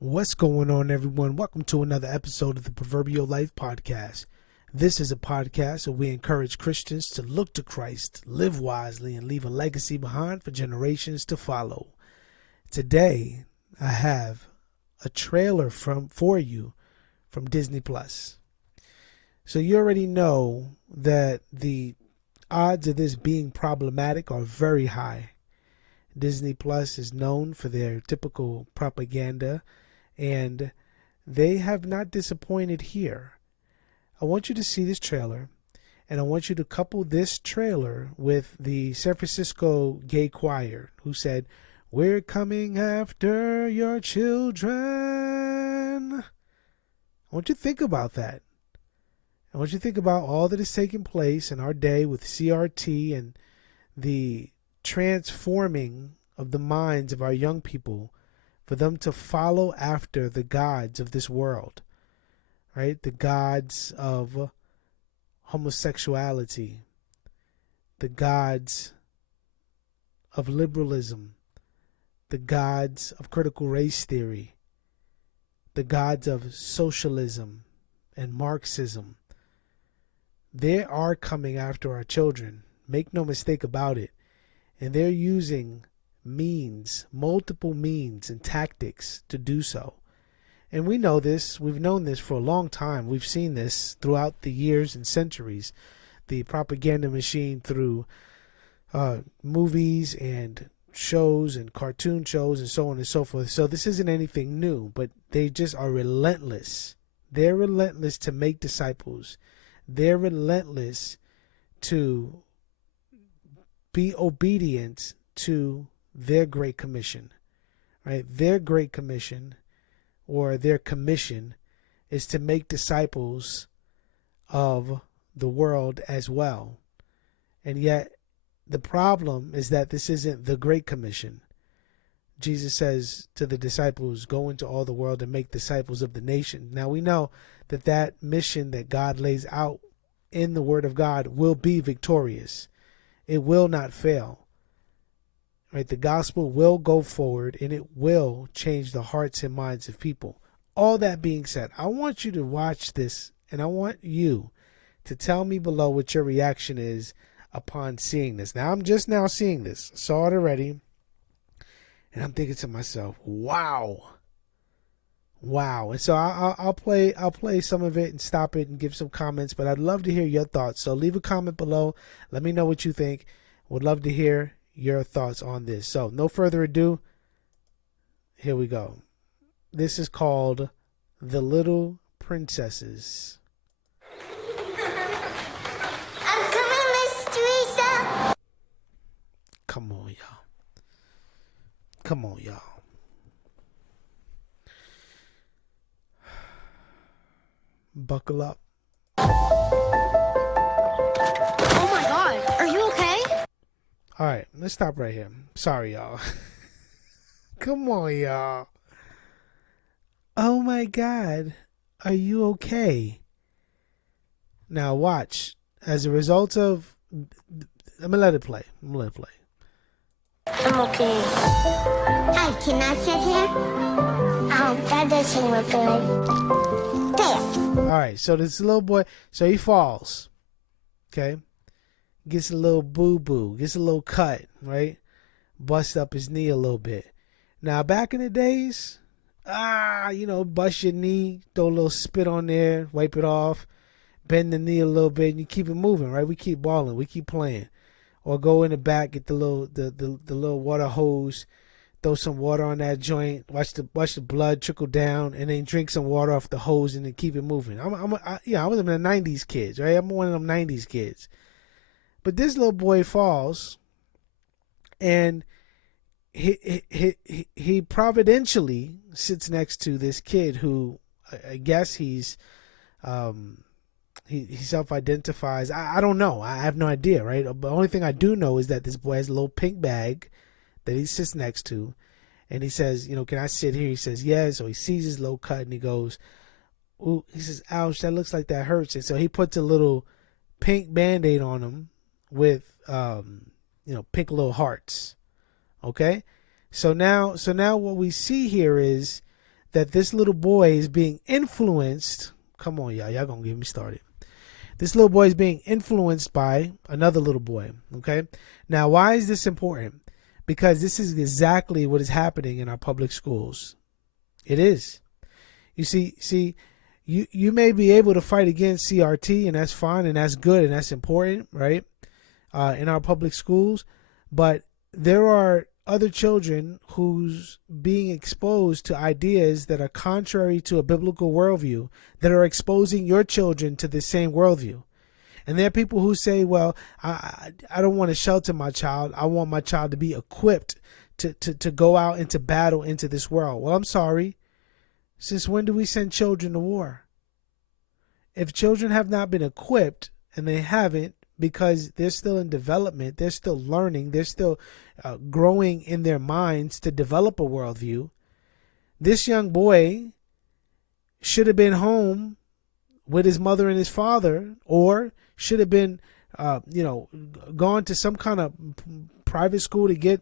What's going on, everyone? Welcome to another episode of the Proverbial Life Podcast. This is a podcast where we encourage Christians to look to Christ, live wisely, and leave a legacy behind for generations to follow. Today, I have a trailer for you from Disney Plus. So you already know that the odds of this being problematic are very high. Disney Plus is known for their typical propaganda, and they have not disappointed here. I want you to see this trailer, and I want you to couple this trailer with the San Francisco gay choir who said, "We're coming after your children." I want you to think about that. I want you to think about all that is taking place in our day with CRT and the transforming of the minds of our young people for them to follow after the gods of this world, right? The gods of homosexuality, the gods of liberalism, the gods of critical race theory, the gods of socialism and Marxism. They are coming after our children. Make no mistake about it. And they're using multiple means and tactics to do so. And we know this. We've known this for a long time. We've seen this throughout the years and centuries. The propaganda machine through movies and shows and cartoon shows and so on and so forth. So this isn't anything new, but they just are relentless. They're relentless to make disciples. They're relentless to be obedient to their Great Commission, right? Their Great Commission, or their commission, is to make disciples of the world as well. And yet the problem is that this isn't the Great Commission. Jesus says to the disciples, "Go into all the world and make disciples of the nation." Now we know that that mission that God lays out in the Word of God will be victorious. It will not fail. Right? The gospel will go forward, and it will change the hearts and minds of people. All that being said, I want you to watch this, and I want you to tell me below what your reaction is upon seeing this. Now, I'm just now seeing this. I saw it already, and I'm thinking to myself, wow. And so I'll play some of it and stop it and give some comments, but I'd love to hear your thoughts. So leave a comment below. Let me know what you think. Would love to hear your thoughts on this. So no further ado, here we go. This is called The Little Princesses. I'm coming, Miss Teresa. Come on, y'all. Come on, y'all. Buckle up. Oh my God, are you okay? All right, let's stop right here. Sorry, y'all. Come on, y'all. Oh my God, are you okay? Now watch. As a result of, I'm gonna let it play. I'm okay. Hi, can I sit here? Oh, that doesn't look good. There. All right, so this little boy, so he falls. Okay, gets a little boo-boo, gets a little cut, right? Busts up his knee a little bit. Now, back in the days, bust your knee, throw a little spit on there, wipe it off, bend the knee a little bit, and you keep it moving, right? We keep balling, we keep playing. Or go in the back, get the little water hose, throw some water on that joint, watch the blood trickle down, and then drink some water off the hose, and then keep it moving. I was one of the '90s kids, right? I'm one of them '90s kids. But this little boy falls, and he providentially sits next to this kid who, I guess he self-identifies. I don't know. I have no idea, right? But the only thing I do know is that this boy has a little pink bag that he sits next to, and he says, "Can I sit here?" He says, "Yeah." So he sees his little cut, and he goes, "Ooh," he says, "Ouch, that looks like that hurts." And so he puts a little pink Band-Aid on him with pink little hearts. Okay? So now what we see here is that this little boy is being influenced. Come on, y'all gonna get me started. This little boy is being influenced by another little boy. Okay, now why is this important? Because this is exactly what is happening in our public schools. It is. You see, you may be able to fight against CRT, and that's fine, and that's good, and that's important, right? In our public schools, but there are other children who's being exposed to ideas that are contrary to a biblical worldview, that are exposing your children to the same worldview. And there are people who say, well, I don't want to shelter my child. I want my child to be equipped to go out into battle into this world. Well, I'm sorry. Since when do we send children to war? If children have not been equipped, and they haven't, because they're still in development, they're still learning, they're still growing in their minds to develop a worldview, this young boy should have been home with his mother and his father, or should have been, gone to some kind of private school to get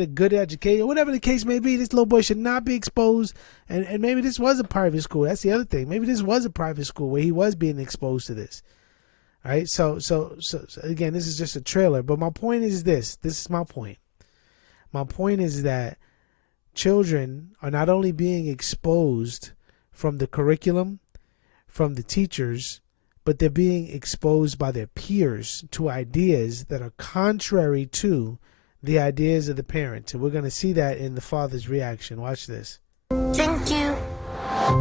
a good education, whatever the case may be. This little boy should not be exposed. And maybe this was a private school. That's the other thing. Maybe this was a private school where he was being exposed to this. All right. So again, this is just a trailer. But my point is this. This is my point. My point is that children are not only being exposed from the curriculum, from the teachers, but they're being exposed by their peers to ideas that are contrary to the ideas of the parents. And we're going to see that in the father's reaction. Watch this. Thank you.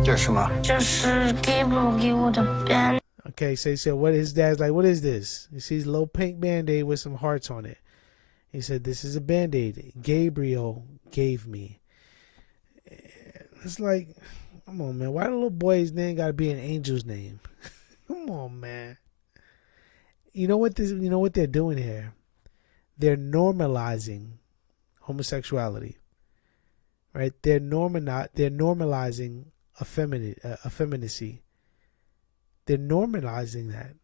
这是什么？这是 Gabriel 给我的 band. Okay, so he said, what his dad's like, what is this? He sees a little pink Band-Aid with some hearts on it. He said, this is a Band-Aid Gabriel gave me. It's like, come on, man. Why the little boy's name got to be an angel's name? Come on, man. You know what they're doing here? They're normalizing homosexuality, right? They're normalizing effeminacy. They're normalizing that.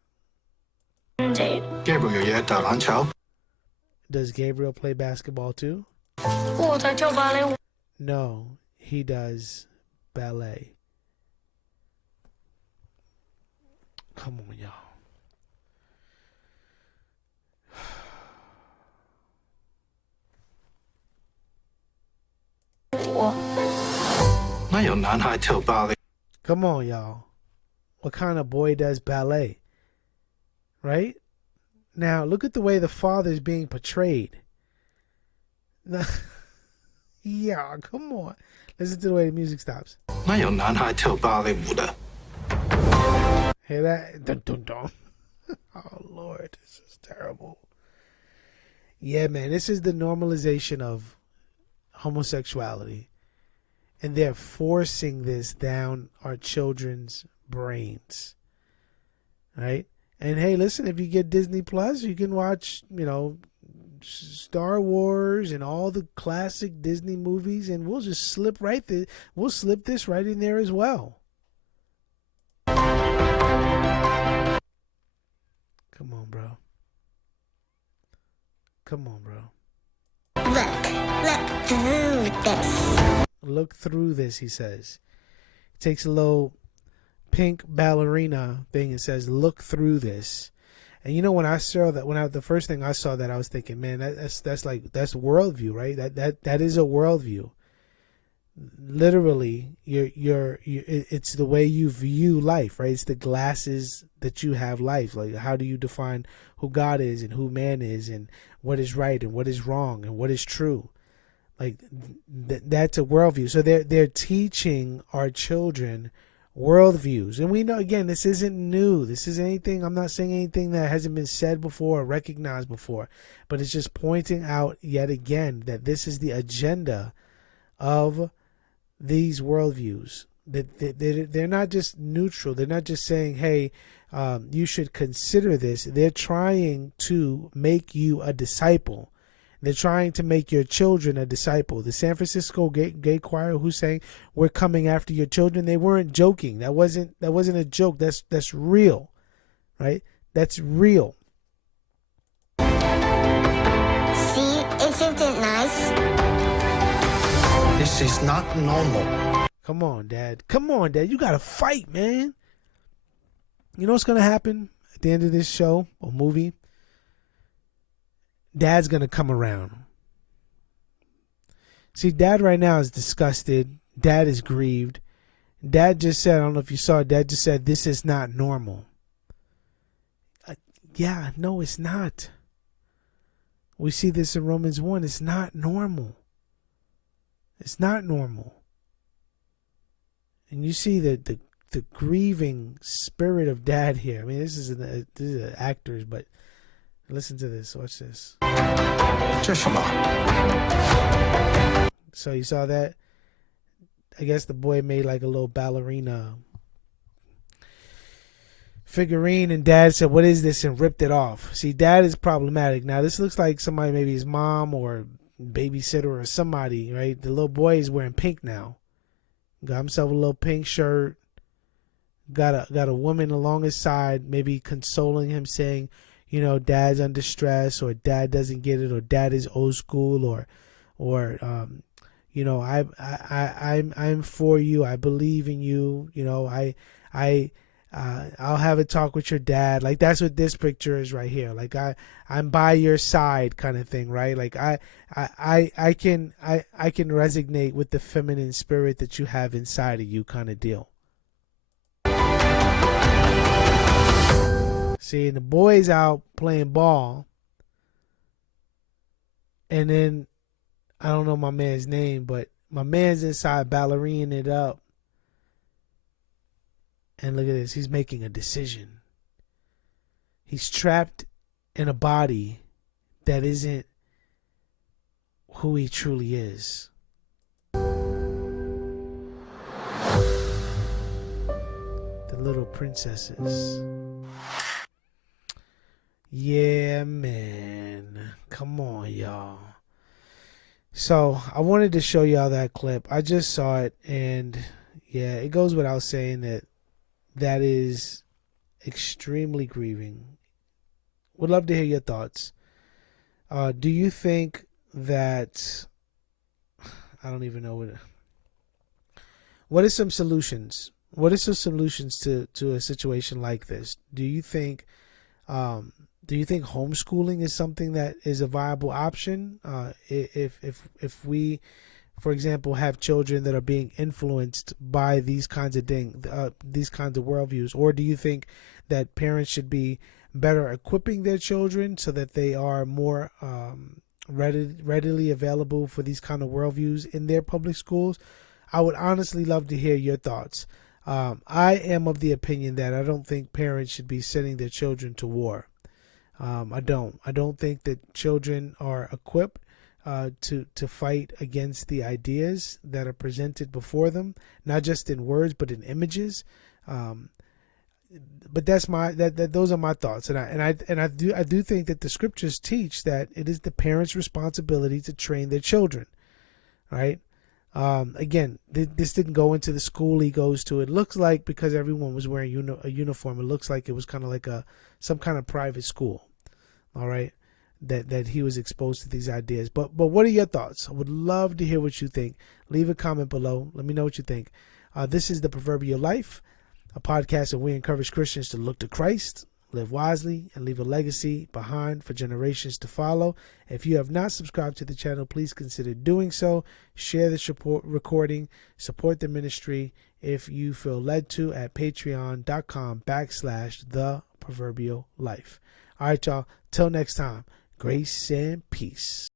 Gabriel 爺爺打籃球。 Does Gabriel play basketball too? 我在跳芭蕾舞。 No, he does ballet. Come on, y'all. 哪有男孩跳芭蕾？ Come on, y'all. What kind of boy does ballet? Right? Now, look at the way the father is being portrayed. Yeah, come on. Listen to the way the music stops. 哪有男孩跳芭蕾舞的？ Hear that? Dun, dun, dun. Oh, Lord. This is terrible. Yeah, man. This is the normalization of homosexuality. And they're forcing this down our children's brains. Right? And hey, listen, if you get Disney Plus, you can watch, Star Wars and all the classic Disney movies, and we'll just slip this right in there as well. Come on, bro. Come on, bro. Look through this. Look through this, he says. He takes a little pink ballerina thing and says, look through this. And when I saw that, the first thing I saw that, I was thinking, man, that's worldview, right? That is a worldview. Literally, it's the way you view life, right? It's the glasses that you have life. Like, how do you define who God is and who man is and what is right and what is wrong and what is true? Like, that's a worldview. So they're teaching our children worldviews. And we know, again, this isn't new. This isn't anything, I'm not saying anything that hasn't been said before or recognized before, but it's just pointing out yet again that this is the agenda of these worldviews. They're not just neutral. They're not just saying, hey, you should consider this. They're trying to make you a disciple. They're trying to make your children a disciple. The San Francisco gay choir who's saying we're coming after your children, they weren't joking. That wasn't a joke. That's real, right? That's real. See, isn't it nice? This is not normal. Come on, Dad. Come on, Dad. You gotta fight, man. You know what's gonna happen at the end of this show or movie? Dad's gonna come around. See, Dad right now is disgusted. Dad is grieved. Dad just said, I don't know if you saw it, Dad just said, this is not normal. Yeah, no, it's not. We see this in Romans 1. It's not normal. It's not normal. And you see the grieving spirit of Dad here. I mean, this is actors, but listen to this. Watch this. 这什么？ So you saw that? I guess the boy made like a little ballerina figurine, and Dad said, what is this, and ripped it off. See, Dad is problematic. Now this looks like somebody, maybe his mom or babysitter or somebody, right? The little boy is wearing pink now. Got himself a little pink shirt. Got a woman along his side, maybe consoling him, saying, you know, Dad's under stress, or Dad doesn't get it, or Dad is old school, or you know, I'm for you. I believe in you. You know, I'll have a talk with your dad. Like, that's what this picture is right here. Like, I'm by your side, kind of thing, right? Like, I can resonate with the feminine spirit that you have inside of you, kind of deal. See, and the boy's out playing ball, and then I don't know my man's name, but my man's inside ballerinaing it up. And look at this. He's making a decision. He's trapped in a body that isn't who he truly is. The little princesses. Yeah, man. Come on, y'all. So I wanted to show y'all that clip. I just saw it, and yeah, it goes without saying that is extremely grieving. Would love to hear your thoughts. Do you think that, I don't even know what are some solutions? What are some solutions to a situation like this? Do you think homeschooling is something that is a viable option? If we, for example, have children that are being influenced by these kinds of these kinds of worldviews, or do you think that parents should be better equipping their children so that they are more readily available for these kind of worldviews in their public schools? I would honestly love to hear your thoughts. I am of the opinion that I don't think parents should be sending their children to war. I don't think that children are equipped to fight against the ideas that are presented before them, not just in words but in images. But those are my thoughts, and I do think that the scriptures teach that it is the parents' responsibility to train their children, right? Again, this didn't go into the school he goes to. It looks like, because everyone was wearing a uniform, it looks like it was kind of like some kind of private school. All right, that he was exposed to these ideas. But what are your thoughts? I would love to hear what you think. Leave a comment below. Let me know what you think. This is the Proverbial Life, a podcast where we encourage Christians to look to Christ, live wisely, and leave a legacy behind for generations to follow. If you have not subscribed to the channel, please consider doing so. Share this recording. Support the ministry if you feel led to at patreon.com/the Proverbial Life. All right, y'all. Till next time, grace and peace.